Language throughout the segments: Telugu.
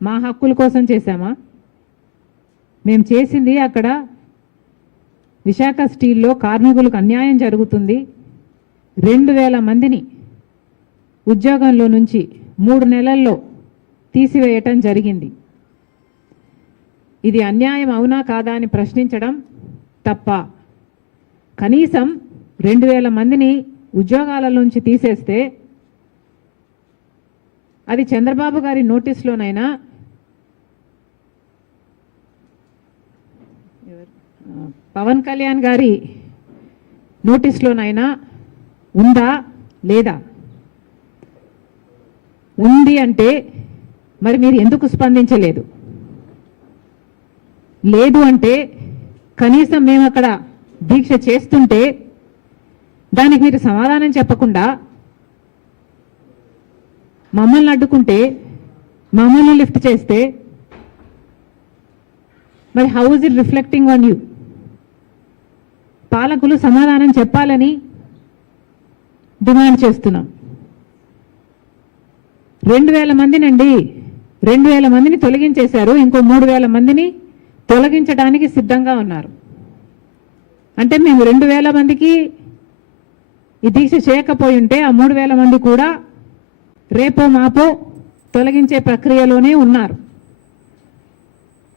మా హక్కుల కోసం చేశామా? మేము చేసింది అక్కడ విశాఖ స్టీల్లో కార్మికులకు అన్యాయం జరుగుతుంది. 2000 మందిని ఉద్యోగంలో నుంచి 3 నెలల్లో తీసివేయటం జరిగింది. ఇది అన్యాయం అవునా కాదా అని ప్రశ్నించడం తప్ప. కనీసం 2000 మందిని ఉద్యోగాల నుంచి తీసేస్తే అది చంద్రబాబు గారి నోటీస్లోనైనా పవన్ కళ్యాణ్ గారి నోటీస్లోనైనా ఉందా లేదా? ఉంది అంటే మరి మీరు ఎందుకు స్పందించలేదు? లేదు అంటే కనీసం మేము అక్కడ దీక్ష చేస్తుంటే దానికి మీరు సమాధానం చెప్పకుండా మమ్మల్ని అడ్డుకుంటే, మమ్మల్ని లిఫ్ట్ చేస్తే మరి how is it reflecting on you? పాలకులు సమాధానం చెప్పాలని డిమాండ్ చేస్తున్నాం. 2000 మందినండి, 2000 మందిని తొలగించేశారు. ఇంకో 3000 మందిని తొలగించడానికి సిద్ధంగా ఉన్నారు. అంటే మేము 2000 మందికి ఈ దీక్ష చేయకపోయి ఉంటే ఆ 3000 మంది కూడా రేపో మాపో తొలగించే ప్రక్రియలోనే ఉన్నారు.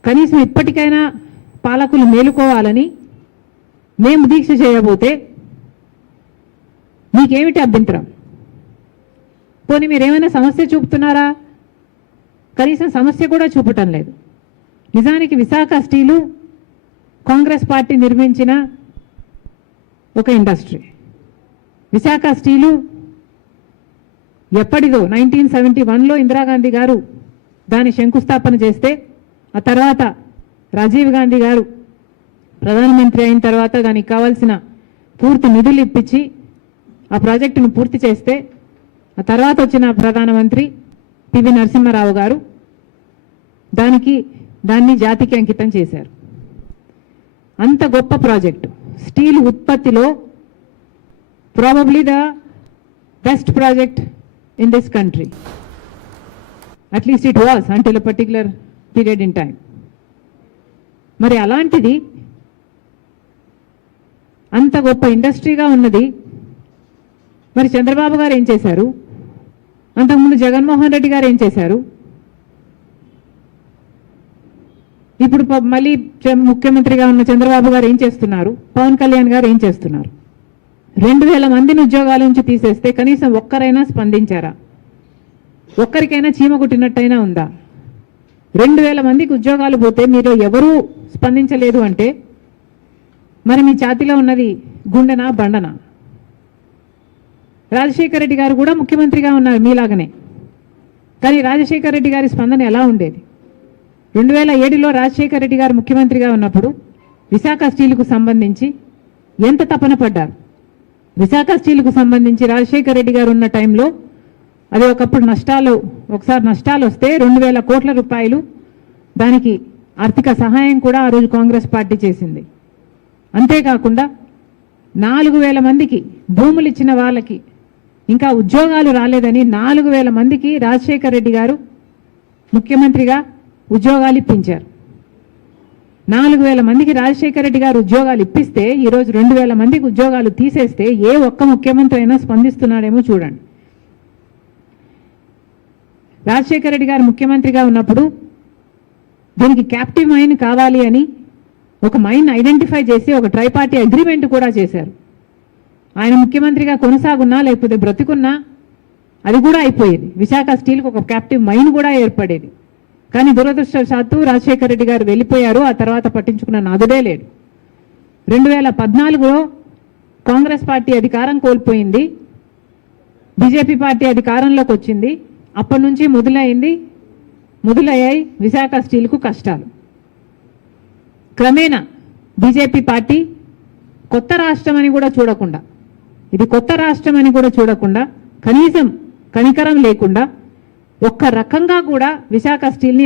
కనీసం ఇప్పటికైనా పాలకులు మేలుకోవాలని మేము దీక్ష చేయబోతే మీకేమిటి అభ్యంతరం? పోనీ మీరేమైనా సమస్య చూపుతున్నారా? కనీసం సమస్య కూడా చూపటం లేదు. నిజానికి విశాఖ స్టీలు కాంగ్రెస్ పార్టీ నిర్మించిన ఒక ఇండస్ట్రీ. విశాఖ స్టీలు ఎప్పటిదో 1971లో ఇందిరాగాంధీ గారు దాని శంకుస్థాపన చేస్తే, ఆ తర్వాత రాజీవ్ గాంధీ గారు ప్రధానమంత్రి అయిన తర్వాత దానికి కావాల్సిన పూర్తి నిధులు ఇప్పించి ఆ ప్రాజెక్టును పూర్తి చేస్తే, ఆ తర్వాత వచ్చిన ప్రధానమంత్రి పివి నరసింహారావు గారు దాన్ని జాతికి అంకితం చేశారు. అంత గొప్ప ప్రాజెక్టు, స్టీల్ ఉత్పత్తిలో probably the best project in this country. At least it was until a particular period in time. మరి అలాంటిది అంత గొప్ప ఇండస్ట్రీగా ఉన్నది మరి చంద్రబాబు గారు ఏం చేశారు? అంతకుముందు జగన్మోహన్ రెడ్డి గారు ఏం చేశారు? ఇప్పుడు మళ్ళీ ముఖ్యమంత్రిగా ఉన్న చంద్రబాబు గారు ఏం చేస్తున్నారు? పవన్ కళ్యాణ్ గారు ఏం చేస్తున్నారు? 2000 మందిని ఉద్యోగాల నుంచి తీసేస్తే కనీసం ఒక్కరైనా స్పందించారా? ఒక్కరికైనా చీమ కుట్టినట్టయినా ఉందా? 2000 మందికి ఉద్యోగాలు పోతే మీరు ఎవరూ స్పందించలేదు అంటే మరి మీ ఛాతీలో ఉన్నది గుండెనా బండనా? రాజశేఖర రెడ్డి గారు కూడా ముఖ్యమంత్రిగా ఉన్నారు మీలాగనే. కానీ రాజశేఖర రెడ్డి గారి స్పందన ఎలా ఉండేది? 2007లో రాజశేఖర రెడ్డి గారు ముఖ్యమంత్రిగా ఉన్నప్పుడు విశాఖ స్టీలుకు సంబంధించి ఎంత తపన పడ్డారు? విశాఖ స్టీలుకు సంబంధించి రాజశేఖర రెడ్డి గారు ఉన్న టైంలో అది ఒకప్పుడు ఒకసారి నష్టాలు వస్తే 2000 కోట్ల రూపాయలు దానికి ఆర్థిక సహాయం కూడా ఆ రోజు కాంగ్రెస్ పార్టీ చేసింది. అంతేకాకుండా 4000 మందికి భూములు ఇచ్చిన వాళ్ళకి ఇంకా ఉద్యోగాలు రాలేదని 4000 మందికి రాజశేఖర రెడ్డి గారు ముఖ్యమంత్రిగా ఉద్యోగాలు ఇప్పించారు. 4000 మందికి రాజశేఖర రెడ్డి గారు ఉద్యోగాలు ఇప్పిస్తే ఈరోజు 2000 మందికి ఉద్యోగాలు తీసేస్తే ఏ ఒక్క ముఖ్యమంత్రి అయినా స్పందిస్తున్నాడేమో చూడండి. రాజశేఖర రెడ్డి గారు ముఖ్యమంత్రిగా ఉన్నప్పుడు దీనికి క్యాప్టివ్ మైన్ కావాలి అని ఒక మైన్ ఐడెంటిఫై చేసి ఒక ట్రైపార్టీ అగ్రిమెంట్ కూడా చేశారు. ఆయన ముఖ్యమంత్రిగా కొనసాగున్నా లేకపోతే బ్రతికున్నా అది కూడా అయిపోయేది. విశాఖ స్టీల్కి ఒక క్యాప్టివ్ మైన్ కూడా ఏర్పడేది. కానీ దురదృష్టవశాత్తు రాజశేఖర రెడ్డి గారు వెళ్ళిపోయారు. ఆ తర్వాత పట్టించుకున్న నాదుడే లేడు. 2014లో కాంగ్రెస్ పార్టీ అధికారం కోల్పోయింది, బీజేపీ పార్టీ అధికారంలోకి వచ్చింది. అప్పటి నుంచి మొదలయ్యాయి విశాఖ స్టీల్కు కష్టాలు. క్రమేణా బీజేపీ పార్టీ కొత్త రాష్ట్రం అని కూడా చూడకుండా, ఇది కొత్త రాష్ట్రం అని కూడా చూడకుండా, కనీసం కనికరం లేకుండా ఒక్క రకంగా కూడా విశాఖ స్టీల్ని